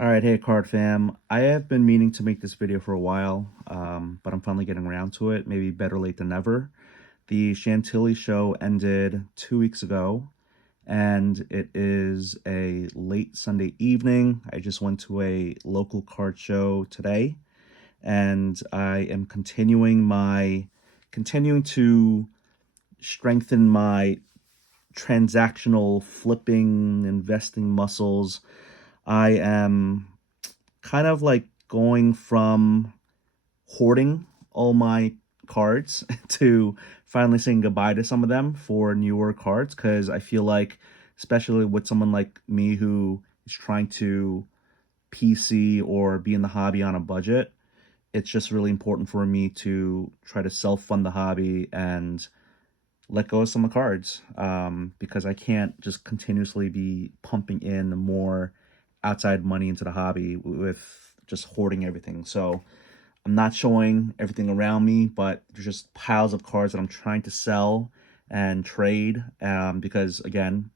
All right, hey card fam. I have been meaning to make this video for a while, but I'm finally getting around to it. Maybe better late than never. The Chantilly show ended 2 weeks ago, and it is a late Sunday evening. I just went to a local card show today, and I am continuing to strengthen my transactional flipping investing muscles. I am kind of like going from hoarding all my cards to finally saying goodbye to some of them for newer cards, because I feel like, especially with someone like me who is trying to PC or be in the hobby on a budget, it's just really important for me to try to self-fund the hobby and let go of some of the cards, because I can't just continuously be pumping in more outside money into the hobby with just hoarding everything. So I'm not showing everything around me, but there's just piles of cards that I'm trying to sell and trade, because again,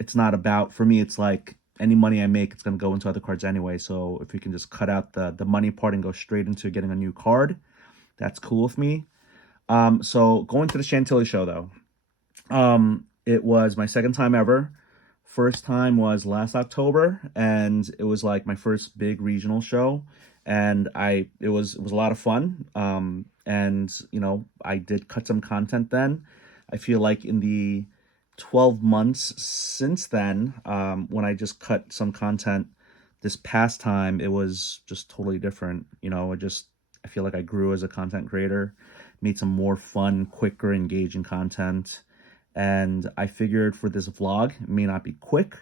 it's not about, for me, it's like any money I make, it's going to go into other cards anyway. So if we can just cut out the money part and go straight into getting a new card, that's cool with me. So going to the Chantilly show though, it was my second time ever. First time was last October, and it was like my first big regional show, and it was a lot of fun. And I did cut some content then. I feel like in the 12 months since then, when I just cut some content this past time, it was just totally different. I feel like I grew as a content creator, made some more fun, quicker, engaging content. And I figured for this vlog, it may not be quick,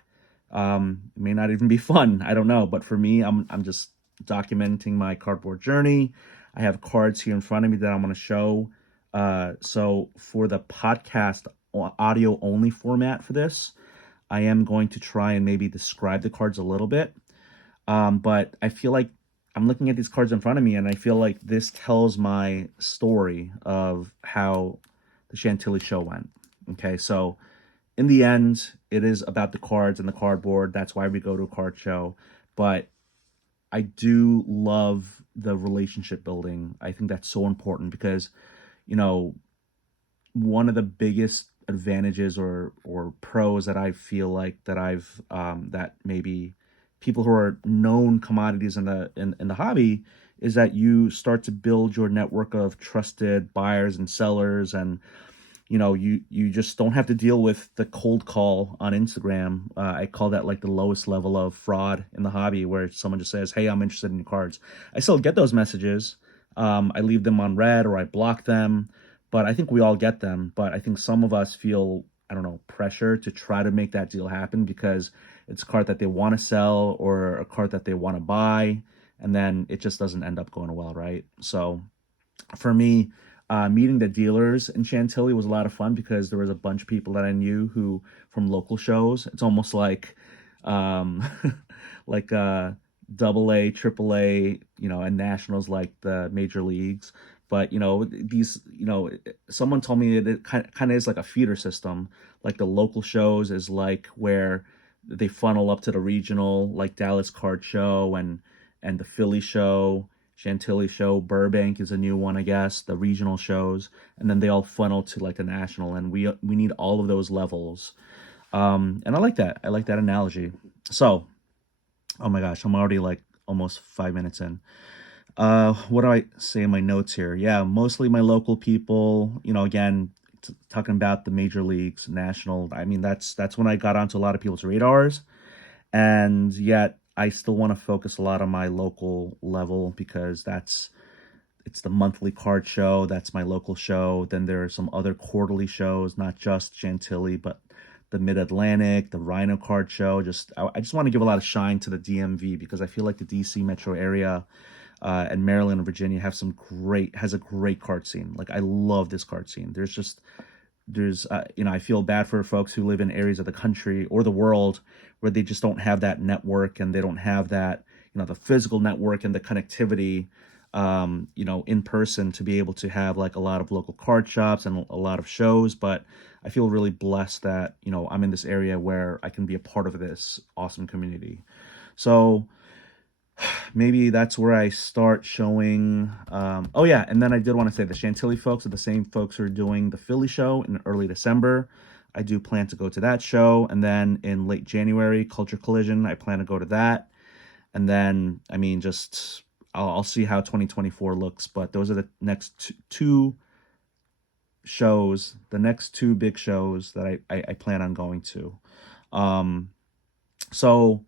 it may not even be fun. I don't know. But for me, I'm just documenting my cardboard journey. I have cards here in front of me that I'm going to show. So for the podcast audio only format for this, I am going to try and maybe describe the cards a little bit. But I feel like I'm looking at these cards in front of me, and I feel like this tells my story of how the Chantilly show went. Okay, so in the end, it is about the cards and the cardboard. That's why we go to a card show. But I do love the relationship building. I think that's so important because, you know, one of the biggest advantages or pros that I feel like that that maybe people who are known commodities in the hobby is that you start to build your network of trusted buyers and sellers, and you just don't have to deal with the cold call on Instagram. I call that like the lowest level of fraud in the hobby, where someone just says, hey, I'm interested in your cards. I still get those messages. I leave them on red or I block them, but I think we all get them. But I think some of us feel, I don't know, pressure to try to make that deal happen because it's a card that they want to sell or a card that they want to buy. And then it just doesn't end up going well, right? So for me, meeting the dealers in Chantilly was a lot of fun because there was a bunch of people that I knew who from local shows. It's almost like um, like double A, triple A, and nationals like the major leagues. But someone told me that it kind of is like a feeder system. Like the local shows is like where they funnel up to the regional, like Dallas Card Show and the Philly show. Chantilly show, Burbank is a new one, I guess, the regional shows, and then they all funnel to like a national, and we need all of those levels. And I like that. I like that analogy. So, oh my gosh, I'm already like almost 5 minutes in. What do I say in my notes here? Yeah, mostly my local people, again, talking about the major leagues, national. I mean, that's when I got onto a lot of people's radars, and yet I still want to focus a lot on my local level because it's the monthly card show. That's my local show. Then there are some other quarterly shows, not just Chantilly, but the Mid-Atlantic, the Rhino Card Show. I just want to give a lot of shine to the DMV because I feel like the DC metro area and Maryland and Virginia has a great card scene. Like I love this card scene. I feel bad for folks who live in areas of the country or the world where they just don't have that network and they don't have that, the physical network and the connectivity, in person to be able to have like a lot of local card shops and a lot of shows. But I feel really blessed that, I'm in this area where I can be a part of this awesome community. So maybe that's where I start showing. Oh yeah, and then I did want to say the Chantilly folks are the same folks who are doing the Philly show in early December. I do plan to go to that show, and then in late January, Culture Collision, I plan to go to that. And then, I mean, just I'll see how 2024 looks, but those are the next two shows, the next two big shows that I plan on going to. Um, so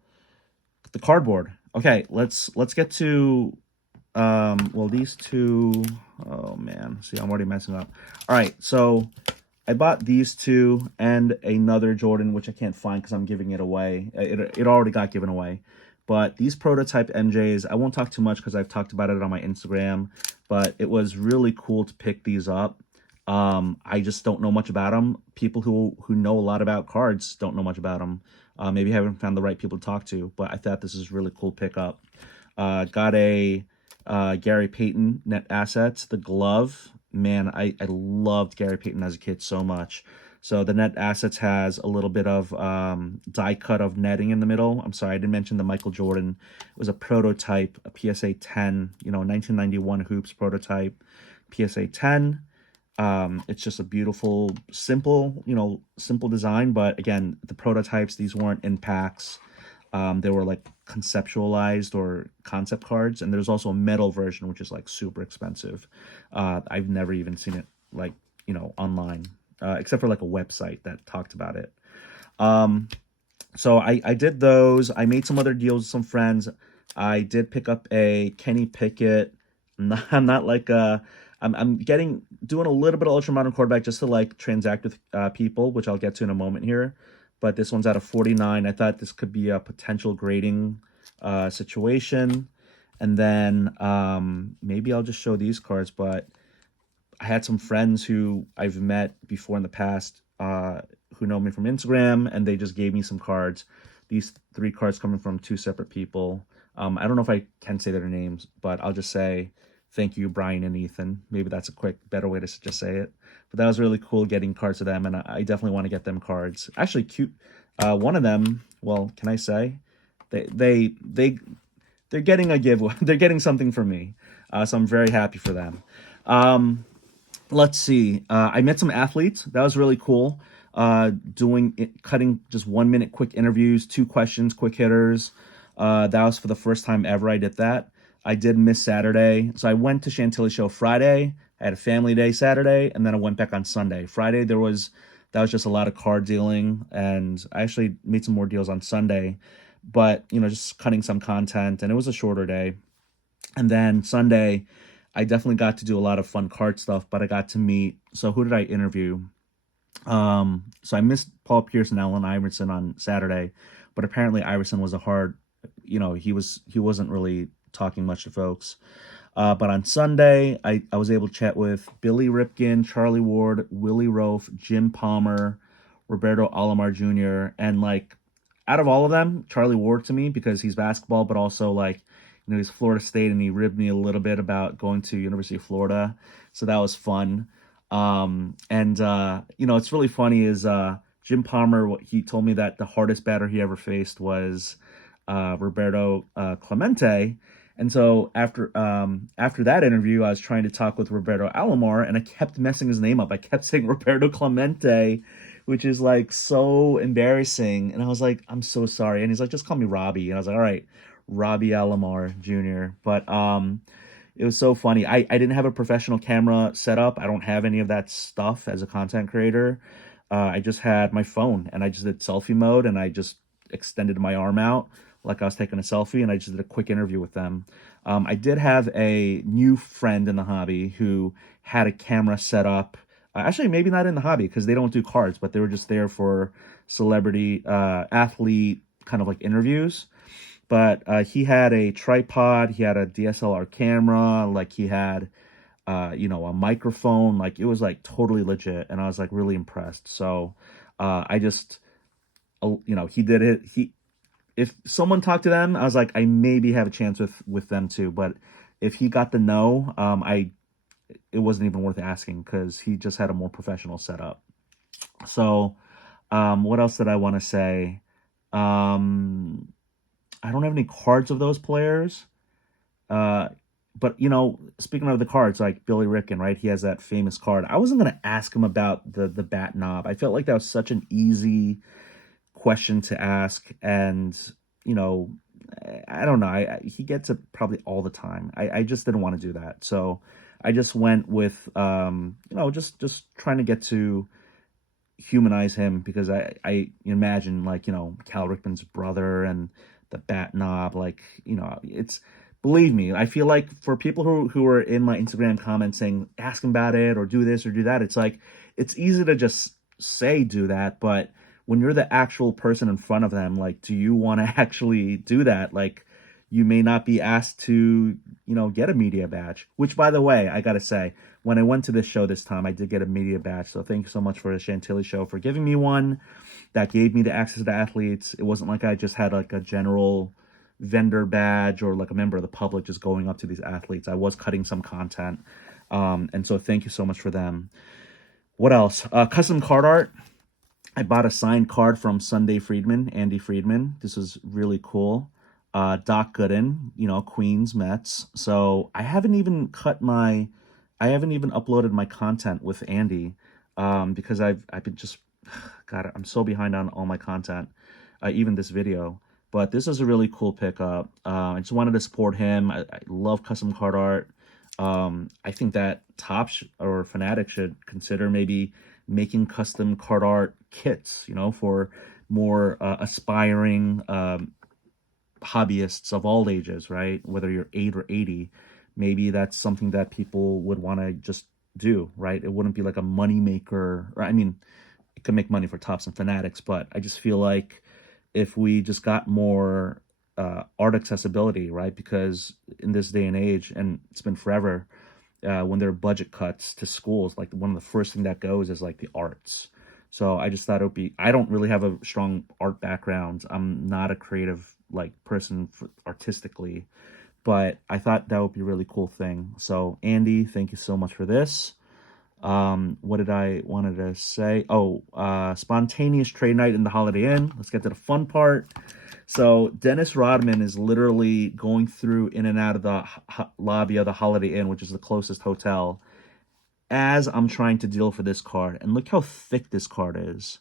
the cardboard. Okay, let's get to well, these two. Oh man, see, I'm already messing up. All right, so I bought these two and another Jordan, which I can't find because I'm giving it away. It already got given away. But these prototype MJs, I won't talk too much because I've talked about it on my Instagram. But it was really cool to pick these up. I just don't know much about them. People who know a lot about cards don't know much about them. Maybe I haven't found the right people to talk to. But I thought this is really cool pickup. Got a Gary Payton net assets, the glove. Man, I loved Gary Payton as a kid so much. So the net assets has a little bit of die cut of netting in the middle. I'm sorry, I didn't mention the Michael Jordan. It was a prototype, a PSA 10, 1991 hoops prototype, PSA 10. It's just a beautiful, simple, simple design. But again, the prototypes, these weren't in packs. They were like conceptualized or concept cards, and there's also a metal version which is like super expensive. I've never even seen it like online, except for like a website that talked about it. So I did those. I made some other deals with some friends. I did pick up a Kenny Pickett. I'm not like I'm doing a little bit of ultra modern quarterback just to like transact with people, which I'll get to in a moment here. But this one's out of 49. I thought this could be a potential grading situation. And then maybe I'll just show these cards. But I had some friends who I've met before in the past who know me from Instagram, and they just gave me some cards. These three cards coming from two separate people. I don't know if I can say their names, but I'll just say thank you, Brian and Ethan. Maybe that's a better way to just say it. But that was really cool getting cards to them, and I definitely want to get them cards. Actually, cute. One of them, well, can I say, they're getting a giveaway. They're getting something from me, so I'm very happy for them. Let's see. I met some athletes. That was really cool. Cutting just 1 minute quick interviews, 2 questions, quick hitters. That was for the first time ever I did that. I did miss Saturday. So I went to Chantilly Show Friday. I had a family day Saturday, and then I went back on Sunday. Friday, that was just a lot of card dealing, and I actually made some more deals on Sunday. But, just cutting some content, and it was a shorter day. And then Sunday, I definitely got to do a lot of fun card stuff, but I got to meet. So who did I interview? So I missed Paul Pierce and Allen Iverson on Saturday, but apparently Iverson was a hard, he wasn't really talking much to folks. But on Sunday, I was able to chat with Billy Ripken, Charlie Ward, Willie Rofe, Jim Palmer, Roberto Alomar Jr., and like out of all of them, Charlie Ward to me, because he's basketball, but also like, he's Florida State, and he ribbed me a little bit about going to University of Florida. So that was fun. It's really funny is Jim Palmer, he told me that the hardest batter he ever faced was Roberto Clemente. And so after that interview, I was trying to talk with Roberto Alomar, and I kept messing his name up. I kept saying Roberto Clemente, which is like so embarrassing. And I was like, I'm so sorry. And he's like, just call me Robbie. And I was like, all right, Robbie Alomar Jr. But it was so funny. I didn't have a professional camera set up. I don't have any of that stuff as a content creator. I just had my phone, and I just did selfie mode, and I just extended my arm out like I was taking a selfie, and I just did a quick interview with them. I did have a new friend in the hobby who had a camera set up. Actually, maybe not in the hobby because they don't do cards, but they were just there for celebrity athlete kind of like interviews. But he had a tripod, he had a DSLR camera, like he had, a microphone, like it was like totally legit, and I was like really impressed. So I just, he did it. If someone talked to them, I was like, I maybe have a chance with them too. But if he got the no, it wasn't even worth asking because he just had a more professional setup. So what else did I want to say? I don't have any cards of those players. Uh, but speaking of the cards, like Billy Ricken, right? He has that famous card. I wasn't gonna ask him about the bat knob. I felt like that was such an easy question to ask, and you know, I don't know. He gets it probably all the time. I just didn't want to do that, so I just went with just trying to get to humanize him because I imagine like Cal Ripken's brother and the bat knob, like it's, believe me, I feel like for people who are in my Instagram comments saying ask him about it or do this or do that, it's like it's easy to just say do that, but when you're the actual person in front of them, like do you want to actually do that? Like you may not be asked to get a media badge, which by the way, I gotta say, when I went to this show this time, I did get a media badge. So thank you so much for the Chantilly show for giving me one that gave me the access to athletes. It wasn't like I just had like a general vendor badge or like a member of the public just going up to these athletes. I was cutting some content. And so thank you so much for them. What else? Custom card art. I bought a signed card from Andy Friedman. This is really cool. Doc Gooden, Queens, Mets. So I haven't even uploaded my content with Andy, because I've been just, God, I'm so behind on all my content, even this video. But this is a really cool pickup. I just wanted to support him. I love custom card art. I think that Topps or Fanatic should consider maybe making custom card art kits, for more aspiring hobbyists of all ages, right? Whether you're 8 or 80, maybe that's something that people would want to just do, right? It wouldn't be like a money maker, or I mean, it could make money for Topps and Fanatics, but I just feel like if we just got more art accessibility, right? Because in this day and age, and it's been forever, when there are budget cuts to schools, like one of the first thing that goes is like the arts. So I just thought it would be, I don't really have a strong art background. I'm not a creative like person artistically, but I thought that would be a really cool thing. So Andy, thank you so much for this. What did I wanted to say? Oh, spontaneous trade night in the Holiday Inn. Let's get to the fun part. So Dennis Rodman is literally going through in and out of the lobby of the Holiday Inn, which is the closest hotel, as I'm trying to deal for this card. And look how thick this card is.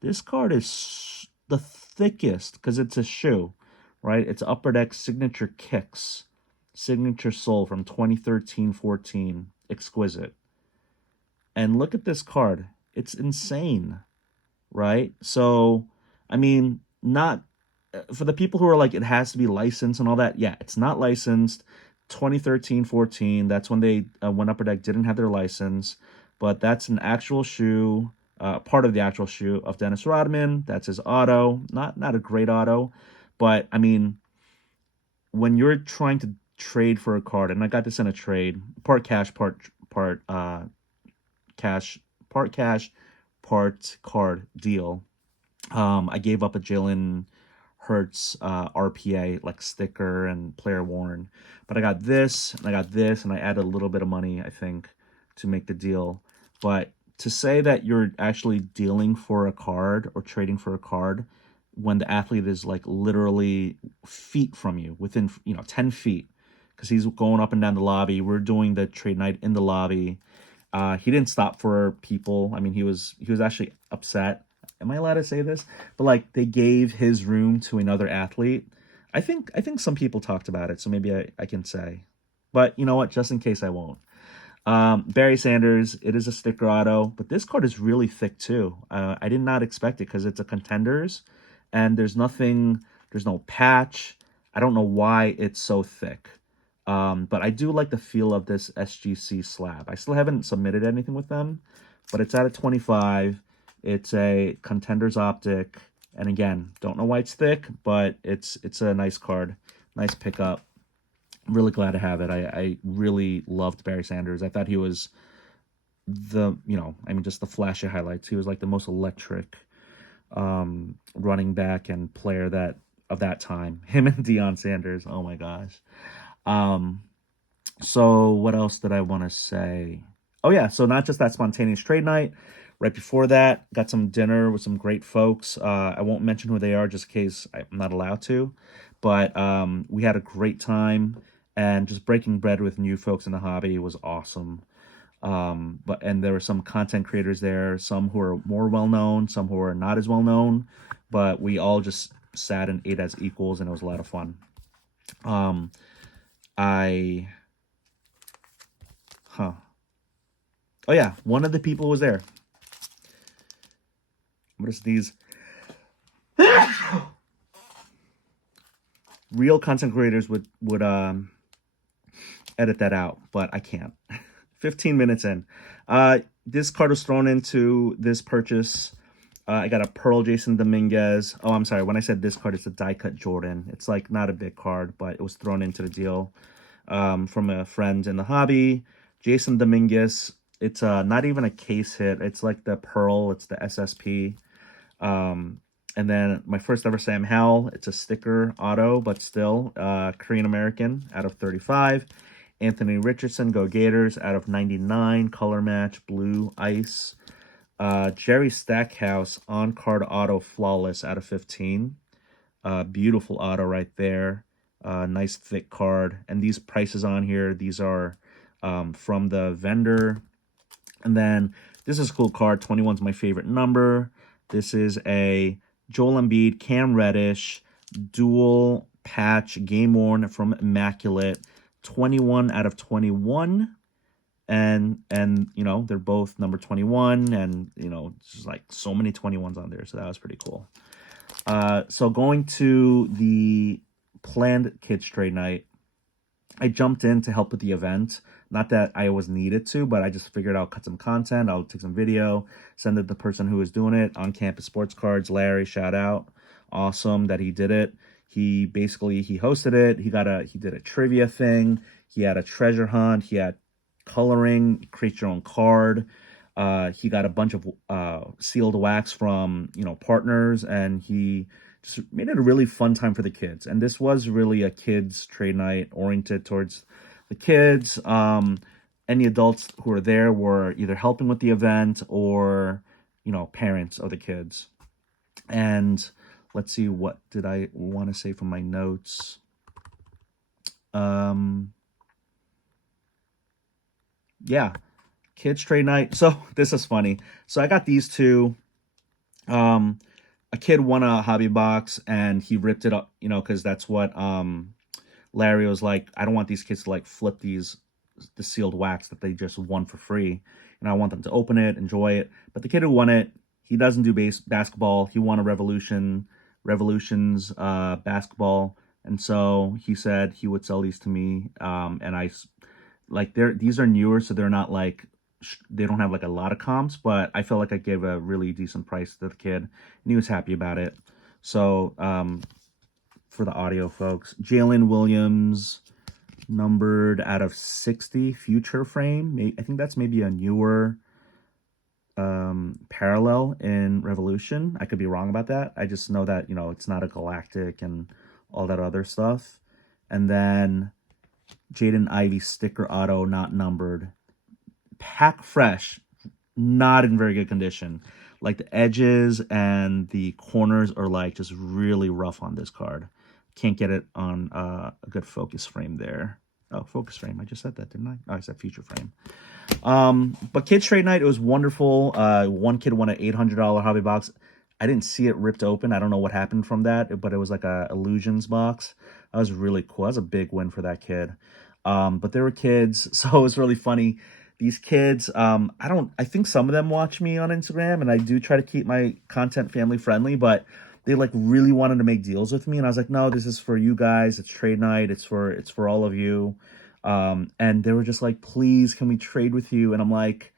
This card is the thickest because it's a shoe, right? It's Upper Deck Signature Kicks, Signature Soul from 2013-14. Exquisite. And look at this card. It's insane, right? So, I mean, not for the people who are like, it has to be licensed and all that. Yeah, it's not licensed. 2013-14, that's when when Upper Deck didn't have their license, but that's an actual shoe, part of the actual shoe of Dennis Rodman. That's his auto. Not a great auto, but I mean, when you're trying to trade for a card, and I got this in a trade, part cash, cash, part cash, part card deal. I gave up a Jalen Hurts RPA like sticker and player worn, but I got this and I got this, and I added a little bit of money, I think, to make the deal. But to say that you're actually dealing for a card or trading for a card when the athlete is like literally feet from you, within 10 feet, because he's going up and down the lobby. We're doing the trade night in the lobby. He didn't stop for people. I mean, he was actually upset. Am I allowed to say this? But like, they gave his room to another athlete. I think some people talked about it, so maybe I can say. But you know what? Just in case, I won't. Barry Sanders, it is a sticker auto, but this card is really thick too. I did not expect it because it's a Contenders, and there's no patch. I don't know why it's so thick. But I do like the feel of this SGC slab. I still haven't submitted anything with them, but it's at a 25. It's a Contenders optic, and again, don't know why it's thick, but it's a nice card, nice pickup. Really glad to have it. I really loved Barry Sanders. I thought he was just the flashy highlights. He was like the most electric running back and player of that time. Him and Deion Sanders. Oh my gosh. So what else did I want to say? Oh yeah, so not just that spontaneous trade night. Right before that, got some dinner with some great folks. I won't mention who they are just in case I'm not allowed to. But we had a great time and just breaking bread with new folks in the hobby was awesome. And there were some content creators there, some who are more well known, some who are not as well known, but we all just sat and ate as equals, and it was a lot of fun. Um, I, huh. Oh yeah, one of the people was there. What is these? Real content creators would edit that out, but I can't. 15 minutes in. This card was thrown into this purchase. I got a Pearl Jason Dominguez. Oh, I'm sorry. When I said this card, it's a die cut Jordan. It's like not a big card, but it was thrown into the deal from a friend in the hobby. Jason Dominguez. It's not even a case hit. It's like the Pearl. It's the SSP. And then my first ever Sam Howell. It's a sticker auto, but still Korean American out of 35. Anthony Richardson, Go Gators, out of 99. Color match, blue ice. Jerry Stackhouse, on-card auto, flawless, out of 15. Beautiful auto right there. Nice thick card. And these prices on here, these are from the vendor. And then this is a cool card. 21's my favorite number. This is a Joel Embiid, Cam Reddish, dual patch, game worn from Immaculate. 21 out of 21. And you know, they're both number 21, and you know, just like so many 21s on there, so that was pretty cool. So going to the planned kids trade night, I jumped in to help with the event. Not that I was needed to, but I just figured I'll cut some content, I'll take some video, send it to the person who was doing it. On Campus Sports Cards, Larry, shout out. Awesome that he did it. He hosted it. He did a trivia thing. He had a treasure hunt. He had coloring, create your own card. He got a bunch of sealed wax from, you know, partners, and he just made it a really fun time for the kids. And this was really a kids trade night oriented towards the kids. Any adults who were there were either helping with the event or, you know, parents of the kids. And let's see, what did I want to say from my notes? Yeah, kids trade night. So this is funny. So I got these two. A kid won a hobby box and he ripped it up, you know, because that's what Larry was like. I don't want these kids to like flip the sealed wax that they just won for free, and I want them to open it, enjoy it. But the kid who won it, he doesn't do basketball. He won a Revolutions basketball, and so he said he would sell these to me. And I like these are newer, so they're not like they don't have like a lot of comps, but I felt like I gave a really decent price to the kid, and he was happy about it. So for the audio folks, Jalen Williams, numbered out of 60, future frame. I think that's maybe a newer parallel in Revolution. I could be wrong about that. I just know that, you know, it's not a galactic and all that other stuff. And then Jaden Ivey sticker auto, not numbered. Pack fresh, not in very good condition. Like the edges and the corners are like just really rough on this card. Can't get it on a good focus frame there. Oh, focus frame. I just said that, didn't I? Oh, I said feature frame. But kids trade night, it was wonderful. One kid won an $800 hobby box. I didn't see it ripped open. I don't know what happened from that, but it was like a Illusions box. That was really cool. That was a big win for that kid. But there were kids, so it was really funny. These kids, I think some of them watch me on Instagram, and I do try to keep my content family friendly, but they like really wanted to make deals with me, and I was like, no, this is for you guys. It's trade night. It's for all of you. And they were just like, please, can we trade with you? And I'm like,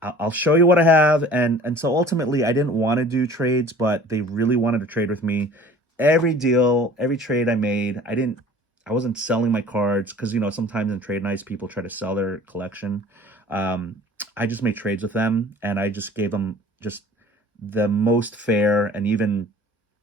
I'll show you what I have. And so ultimately I didn't want to do trades, but they really wanted to trade with me. Every deal, every trade I made, I wasn't selling my cards because, you know, sometimes in trade nights, people try to sell their collection. I just made trades with them, and I just gave them just the most fair and even,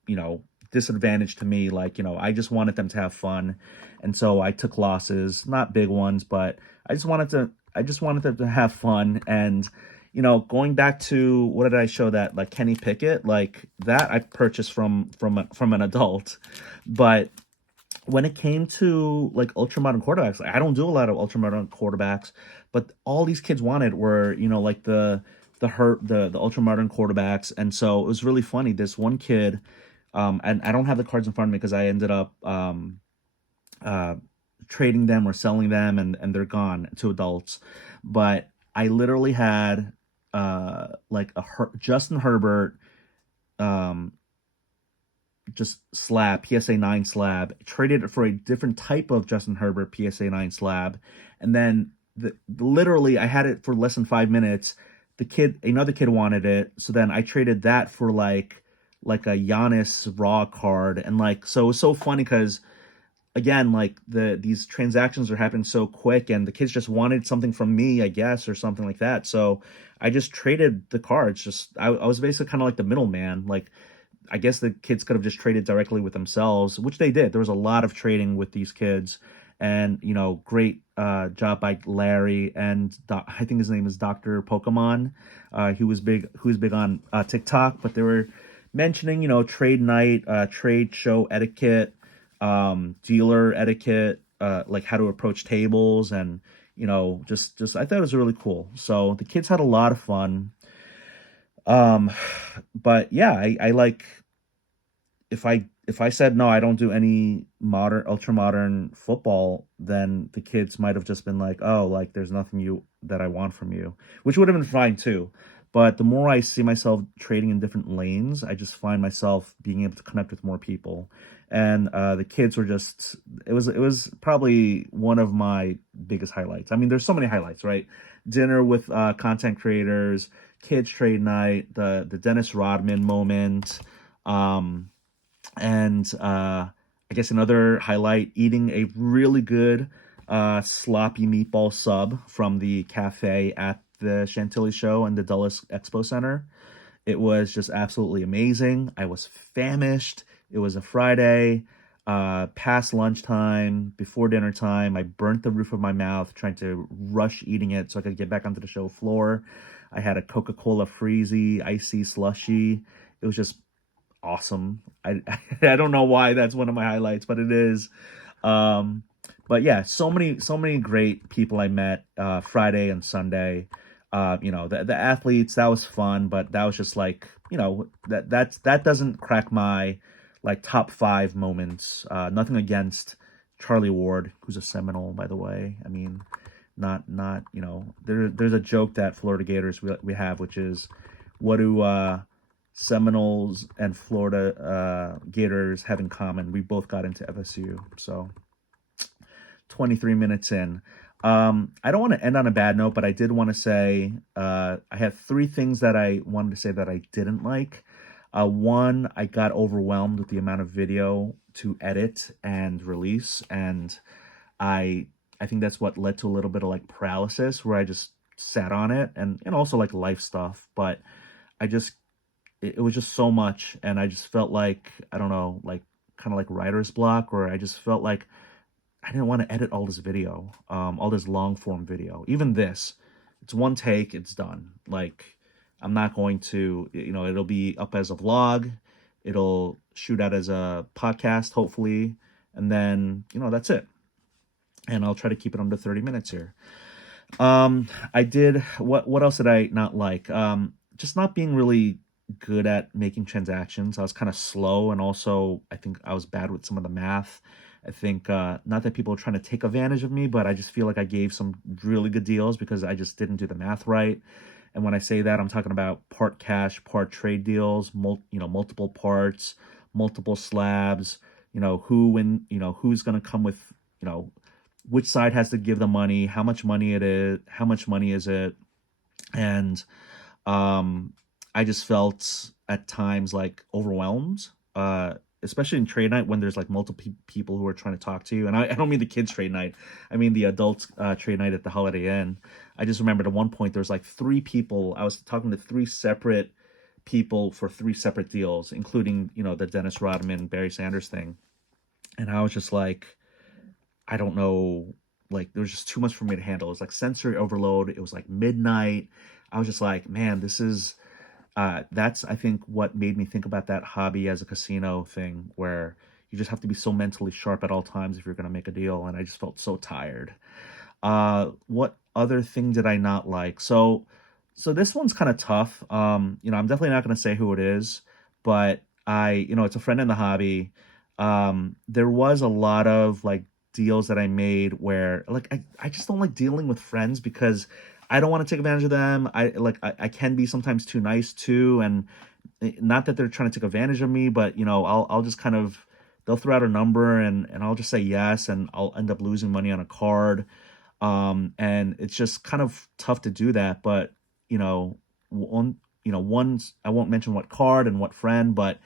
you know, disadvantage to me. Like, you know, I just wanted them to have fun. And so I took losses, not big ones, but I just wanted them to have fun. And, you know, going back to, what did I show that? Like Kenny Pickett, like that I purchased from an adult. But when it came to like ultra modern quarterbacks, like, I don't do a lot of ultra modern quarterbacks, but all these kids wanted were, like the ultra modern quarterbacks. And so it was really funny. This one kid, and I don't have the cards in front of me because I ended up uh trading them or selling them, and they're gone to adults. But I literally had like Justin Herbert, um just slab, PSA 9 slab, traded it for a different type of Justin Herbert PSA 9 slab. And then literally I had it for less than 5 minutes. Another kid wanted it. So then I traded that for like a Giannis raw card. And like, so it was so funny because again, like these transactions are happening so quick and the kids just wanted something from me, I guess, or something like that. So I just traded the cards. I was basically kind of like the middleman. Like, I guess the kids could have just traded directly with themselves, which they did. There was a lot of trading with these kids, and great job by Larry and I think his name is Dr. Pokemon. He was big on TikTok, but they were mentioning trade night, trade show etiquette, dealer etiquette, like how to approach tables, and just I thought it was really cool. So the kids had a lot of fun. Um, but yeah, I like if I said no, I don't do any modern ultra modern football, then the kids might have just been like, oh, like there's nothing you that I want from you, which would have been fine too. But the more I see myself trading in different lanes, I just find myself being able to connect with more people. And the kids were just it was probably one of my biggest highlights. I mean, there's so many highlights, right? Dinner with content creators, kids trade night, the Dennis Rodman moment. Um, and I guess another highlight, eating a really good sloppy meatball sub from the cafe at the Chantilly show and the Dulles Expo Center. It was just absolutely amazing. I was famished. It was a Friday, past lunchtime, before dinner time. I burnt the roof of my mouth trying to rush eating it so I could get back onto the show floor. I had a Coca-Cola Freezy, icy slushy. It was just awesome. I don't know why that's one of my highlights, but it is. Um, but yeah, so many great people I met Friday and Sunday. The athletes, that was fun, but that was just like that doesn't crack my like top five moments. Nothing against Charlie Ward, who's a Seminole, by the way. I mean, not there's a joke that Florida Gators we have, which is what do Seminoles and Florida Gators have in common? We both got into FSU. So 23 minutes in. I don't want to end on a bad note, but I did want to say I had three things that I wanted to say that I didn't like. One, I got overwhelmed with the amount of video to edit and release, and I I think that's what led to a little bit of like paralysis, where I just sat on it, and also like life stuff. But I just it was just so much, and I just felt like, I don't know, like kind of like writer's block, where I just felt like I didn't want to edit all this video, all this long form video. Even this, it's one take, it's done. Like, I'm not going to, it'll be up as a vlog, it'll shoot out as a podcast, hopefully, and then, that's it. And I'll try to keep it under 30 minutes here. I did, what else did I not like? Just not being really good at making transactions. I was kind of slow, and also I think I was bad with some of the math. I think not that people are trying to take advantage of me, but I just feel like I gave some really good deals because I just didn't do the math right. And when I say that, I'm talking about part cash, part trade deals, multiple parts, multiple slabs. Who's going to come with, you know, which side has to give the money, how much money is it, and I just felt at times like overwhelmed, especially in trade night when there's like multiple people who are trying to talk to you. And I don't mean the kids trade night, I mean the adults trade night at the Holiday Inn. I just remembered at one point there's like three people. I was talking to three separate people for three separate deals, including the Dennis Rodman Barry Sanders thing, and I was just like, I don't know, like there was just too much for me to handle. It was like sensory overload. It was like midnight. I was just like, man, this is that's I think what made me think about that hobby as a casino thing, where you just have to be so mentally sharp at all times if you're going to make a deal. And I just felt so tired. What other thing did I not like? So this one's kind of tough. I'm definitely not going to say who it is, but it's a friend in the hobby. There was a lot of like deals that I made where like I just don't like dealing with friends because I don't want to take advantage of them. I can be sometimes too nice too, and not that they're trying to take advantage of me, but I'll just kind of they'll throw out a number and I'll just say yes, and I'll end up losing money on a card. And it's just kind of tough to do that. But one's I won't mention what card and what friend, but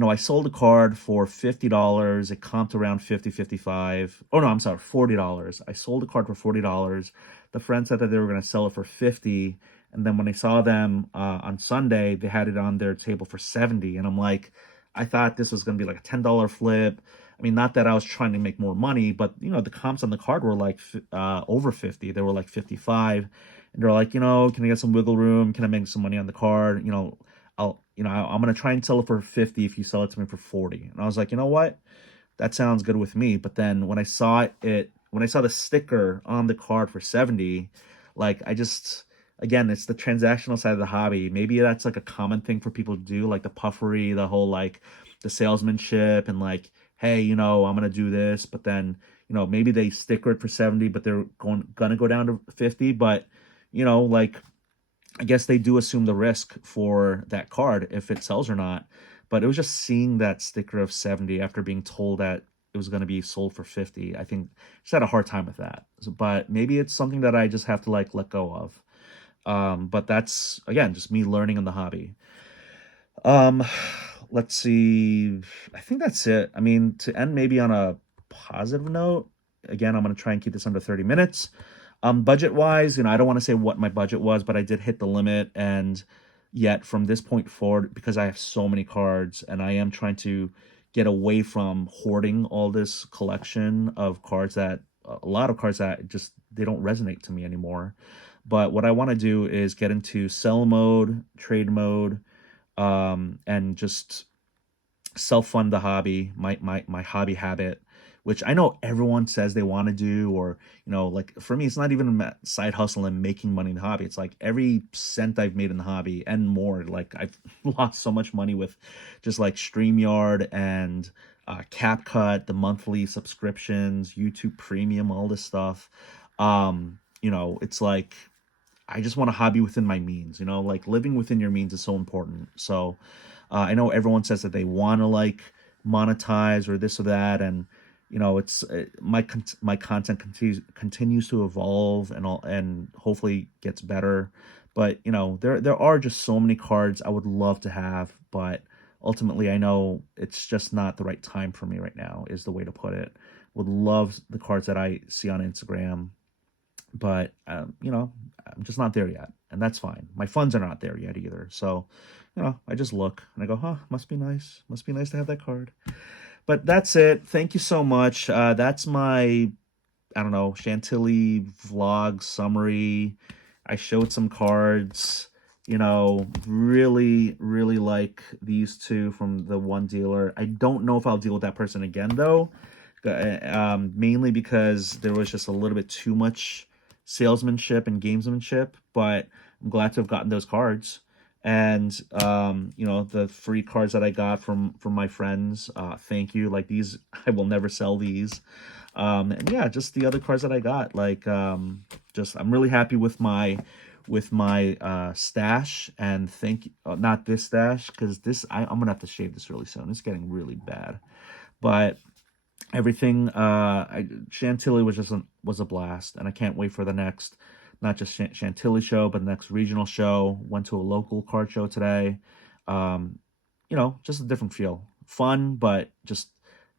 I sold a card for $50. It comped around 50, 55. Oh no, I'm sorry, $40. I sold a card for $40. The friend said that they were going to sell it for 50. And then when I saw them on Sunday, they had it on their table for 70. And I'm like, I thought this was going to be like a $10 flip. I mean, not that I was trying to make more money, but the comps on the card were like over 50. They were like 55. And they're like, can I get some wiggle room? Can I make some money on the card? I'm gonna try and sell it for 50 if you sell it to me for 40. And I was like, you know what? That sounds good with me. But then when I saw the sticker on the card for 70, like again, it's the transactional side of the hobby. Maybe that's like a common thing for people to do, like the puffery, the whole like the salesmanship and like, hey, I'm gonna do this, but then, maybe they sticker it for 70, but they're gonna go down to 50. But, like I guess they do assume the risk for that card if it sells or not. But it was just seeing that sticker of 70 after being told that it was going to be sold for 50. I think just had a hard time with that. But maybe it's something that I just have to like let go of. But that's again just me learning in the hobby. Um, let's see. I think that's it. I mean, to end maybe on a positive note, again, I'm going to try and keep this under 30 minutes. Budget wise, I don't want to say what my budget was, but I did hit the limit. And yet from this point forward, because I have so many cards and I am trying to get away from hoarding all this collection of cards that a lot of cards that just they don't resonate to me anymore. But what I want to do is get into sell mode, trade mode, and just self-fund the hobby, my hobby habit, which I know everyone says they want to do, or like for me, it's not even a side hustle and making money in the hobby. It's like every cent I've made in the hobby and more. Like I've lost so much money with just like StreamYard and CapCut, the monthly subscriptions, YouTube Premium, all this stuff. It's like I just want a hobby within my means, like living within your means is so important. So I know everyone says that they want to like monetize or this or that. And, it's my content continues to evolve and hopefully gets better. But, there are just so many cards I would love to have, but ultimately I know it's just not the right time for me right now is the way to put it. Would love the cards that I see on Instagram, but I'm just not there yet, and that's fine. My funds are not there yet either. So I just look and I go, huh, must be nice to have that card. But that's it. Thank you so much. That's my I don't know, Chantilly vlog summary. I showed some cards. Really really like these two from the one dealer. I don't know if I'll deal with that person again though, mainly because there was just a little bit too much salesmanship and gamesmanship. But I'm glad to have gotten those cards. And the free cards that I got from my friends, thank you. Like these, I will never sell these. And yeah, just the other cards that I got, like just I'm really happy with my stash. And not this stash, because I'm gonna have to shave this really soon. It's getting really bad. But everything Chantilly was a blast, and I can't wait for the next, not just Chantilly show, but the next regional show. Went to a local card show today. Just a different feel, fun, but just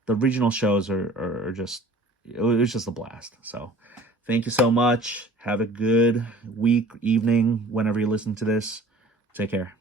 the regional shows are just, it was just a blast. So thank you so much. Have a good week, evening, whenever you listen to this. Take care.